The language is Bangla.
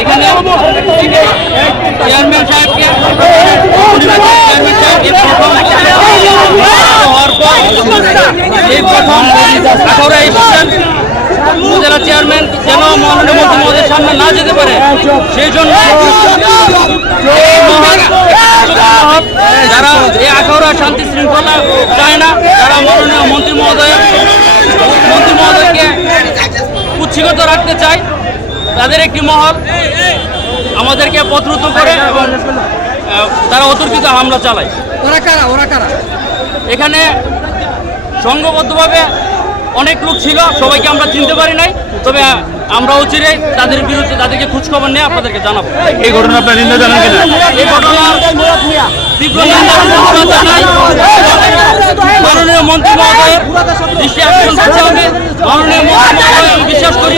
এখানে চেয়ারম্যান সাহেবকে হওয়ার পর এই প্রথম আঠারো উপজেলা চেয়ারম্যান যেন মাননীয় মন্ত্রী মহোদয়ের সামনে না যেতে পারে সেই জন্য যারা এই আখাউড়া শান্তি শৃঙ্খলা চায় না যারা মাননীয় মন্ত্রী মহোদয় মন্ত্রী মহোদয়কে কুচ্ছিগত রাখতে চায় তাদের একটি মহল আমাদেরকে প্রতিরোধ করে এবং তারা অতর্কিত হামলা চালায়। ওরা কারা? ওরা কারা? এখানে সংঘবদ্ধভাবে অনেক লোক ছিল সবাইকে আমরা চিনতে পারি নাই। তবে আমরা চিরে তাদের বিরুদ্ধে তাদেরকে খোঁজখবর নিয়ে আপনাদেরকে জানাব। এই ঘটনা আপনার নিন্দা জানান কিনা? এই ঘটনা তীব্র মাননীয় মন্ত্রী মহোদয়ের দৃষ্টি আকর্ষণ করতে হবে। মাননীয় মন্ত্রী মহোদয় আমি বিশ্বাস করি